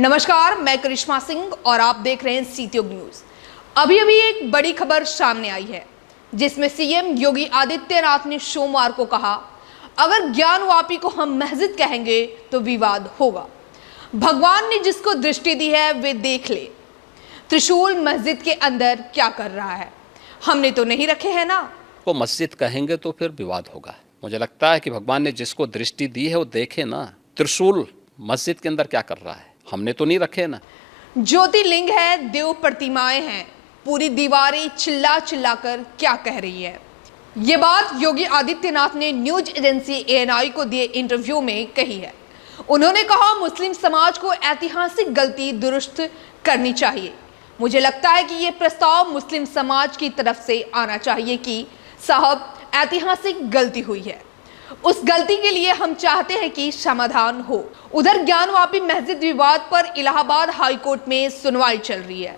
नमस्कार, मैं करिश्मा सिंह और आप देख रहे हैं सीटीओ न्यूज। अभी एक बड़ी खबर सामने आई है जिसमें सीएम योगी आदित्यनाथ ने सोमवार को कहा, अगर ज्ञानवापी को हम मस्जिद कहेंगे तो विवाद होगा। भगवान ने जिसको दृष्टि दी है वे देख ले। त्रिशूल मस्जिद के अंदर क्या कर रहा है, हमने तो नहीं रखे हैं ना। वो मस्जिद कहेंगे तो फिर विवाद होगा। मुझे लगता है कि भगवान ने जिसको दृष्टि दी है वो देखे ना। त्रिशूल मस्जिद के अंदर क्या कर रहा है, हमने तो नहीं रखे ना। ज्योतिर्लिंग है, देव प्रतिमाएं हैं, पूरी दीवारें चिल्ला चिल्ला कर क्या कह रही है। ये बात योगी आदित्यनाथ ने न्यूज एजेंसी ANI को दिए इंटरव्यू में कही है। उन्होंने कहा, मुस्लिम समाज को ऐतिहासिक गलती दुरुस्त करनी चाहिए। मुझे लगता है कि ये प्रस्ताव मुस्लिम समाज की तरफ से आना चाहिए कि साहब ऐतिहासिक गलती हुई है, उस गलती के लिए हम चाहते हैं कि समाधान हो। उधर ज्ञानवापी मस्जिद विवाद पर इलाहाबाद हाई कोर्ट में सुनवाई चल रही है।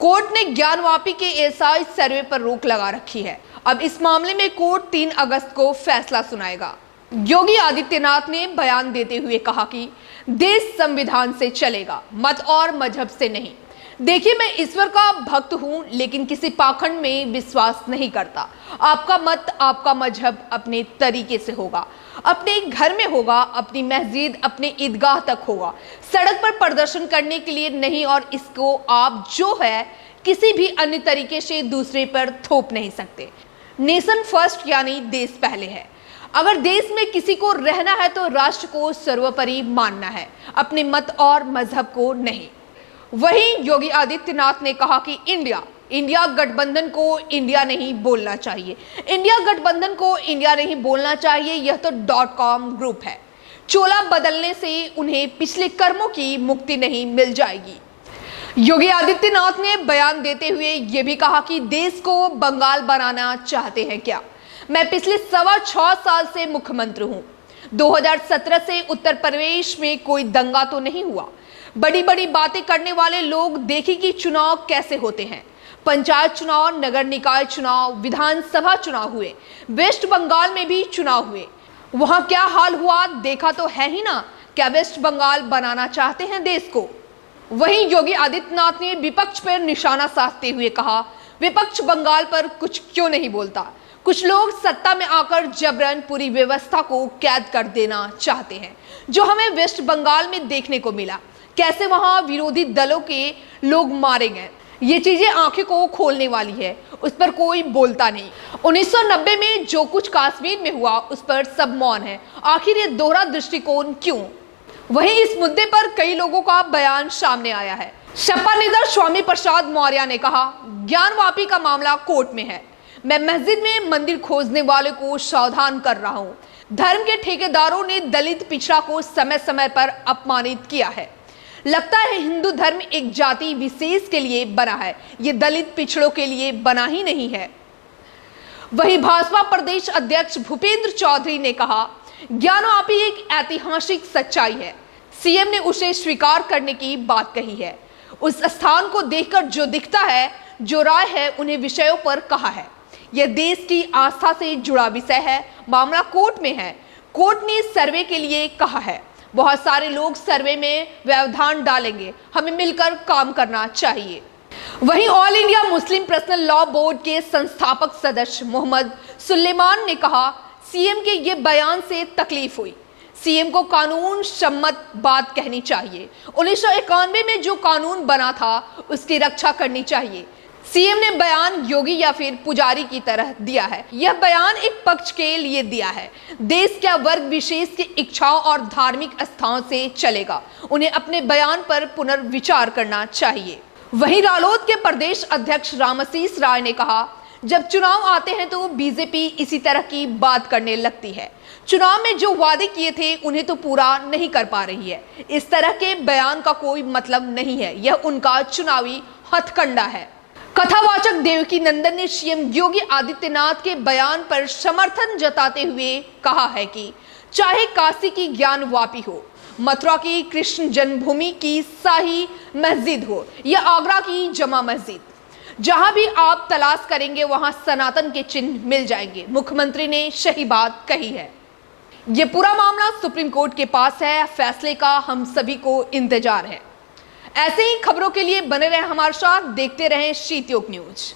कोर्ट ने ज्ञानवापी के एएसआई सर्वे पर रोक लगा रखी है। अब इस मामले में कोर्ट 3 अगस्त को फैसला सुनाएगा। योगी आदित्यनाथ ने बयान देते हुए कहा कि देश संविधान से चलेगा, मत और मजहब से नहीं। देखिए, मैं ईश्वर का भक्त हूं, लेकिन किसी पाखंड में विश्वास नहीं करता। आपका मत, आपका मजहब अपने तरीके से होगा, अपने घर में होगा, अपनी मस्जिद, अपने ईदगाह तक होगा, सड़क पर प्रदर्शन करने के लिए नहीं। और इसको आप जो है किसी भी अन्य तरीके से दूसरे पर थोप नहीं सकते। नेशन फर्स्ट यानी देश पहले है। अगर देश में किसी को रहना है तो राष्ट्र को सर्वोपरि मानना है, अपने मत और मजहब को नहीं। वहीं योगी आदित्यनाथ ने कहा कि इंडिया गठबंधन को इंडिया नहीं बोलना चाहिए। इंडिया गठबंधन को इंडिया नहीं बोलना चाहिए, यह तो .com ग्रुप है। चोला बदलने से उन्हें पिछले कर्मों की मुक्ति नहीं मिल जाएगी। योगी आदित्यनाथ ने बयान देते हुए यह भी कहा कि देश को बंगाल बनाना चाहते हैं क्या। मैं पिछले 6.25 साल से मुख्यमंत्री हूं। 2017 से उत्तर प्रदेश में कोई दंगा तो नहीं हुआ। बड़ी बड़ी बातें करने वाले लोग देखें कि चुनाव कैसे होते हैं। पंचायत चुनाव, नगर निकाय चुनाव, विधानसभा चुनाव हुए, वेस्ट बंगाल में भी चुनाव हुए। वहां क्या हाल हुआ देखा तो है ही ना। क्या वेस्ट बंगाल बनाना चाहते हैं देश को। वहीं योगी आदित्यनाथ ने विपक्ष पर निशाना साधते हुए कहा, विपक्ष बंगाल पर कुछ क्यों नहीं बोलता। कुछ लोग सत्ता में आकर जबरन पूरी व्यवस्था को कैद कर देना चाहते हैं, जो हमें वेस्ट बंगाल में देखने को मिला। कैसे वहां विरोधी दलों के लोग मारे गए, ये चीजें आंखें को खोलने वाली है। उस पर कोई बोलता नहीं। 1990 में जो कुछ कश्मीर में हुआ उस पर सब मौन है। आखिर ये दोहरा दृष्टिकोण क्यों। वहीं इस मुद्दे पर कई लोगों का बयान सामने आया है। सपा नेता स्वामी प्रसाद मौर्य ने कहा, ज्ञानवापी का मामला कोर्ट में है। मैं मस्जिद में मंदिर खोजने वाले को सावधान कर रहा हूँ। धर्म के ठेकेदारों ने दलित पिछड़ा को समय समय पर अपमानित किया है। लगता है हिंदू धर्म एक जाति विशेष के लिए बना है, ये दलित पिछड़ों के लिए बना ही नहीं है। वहीं भाजपा प्रदेश अध्यक्ष भूपेंद्र चौधरी ने कहा, ज्ञानवापी एक ऐतिहासिक सच्चाई है। सीएम ने उसे स्वीकार करने की बात कही है। उस स्थान को देखकर जो दिखता है, जो राय है, उन्हें विषयों पर कहा है। यह देश की आस्था से जुड़ा विषय है। मामला कोर्ट में है। कोर्ट ने सर्वे के लिए कहा है। बहुत सारे लोग सर्वे में व्यवधान डालेंगे, हमें मिलकर काम करना चाहिए। वहीं all India Muslim personal law board के संस्थापक सदस्य मोहम्मद सुलेमान ने कहा, सीएम के ये बयान से तकलीफ हुई। सीएम को कानून सम्मत बात कहनी चाहिए। 1991 में जो कानून बना था उसकी रक्षा करनी चाहिए। सीएम ने बयान योगी या फिर पुजारी की तरह दिया है। यह बयान एक पक्ष के लिए दिया है। देश क्या वर्ग विशेष की इच्छाओं और धार्मिक आस्थाओं से चलेगा। उन्हें अपने बयान पर पुनर्विचार करना चाहिए। वहीं रालोद के प्रदेश अध्यक्ष रामाशीष राय ने कहा, जब चुनाव आते हैं तो बीजेपी इसी तरह की बात करने लगती है। चुनाव में जो वादे किए थे उन्हें तो पूरा नहीं कर पा रही है। इस तरह के बयान का कोई मतलब नहीं है, यह उनका चुनावी हथकंडा है। कथावाचक देवकी नंदन ने सीएम योगी आदित्यनाथ के बयान पर समर्थन जताते हुए कहा है कि चाहे काशी की ज्ञानवापी हो, मथुरा की कृष्ण जन्मभूमि की शाही मस्जिद हो या आगरा की जमा मस्जिद, जहां भी आप तलाश करेंगे वहां सनातन के चिन्ह मिल जाएंगे। मुख्यमंत्री ने सही बात कही है। ये पूरा मामला सुप्रीम कोर्ट के पास है। फैसले का हम सभी को इंतजार है। ऐसे ही खबरों के लिए बने रहे हमारे साथ, देखते रहें शीतयुग न्यूज।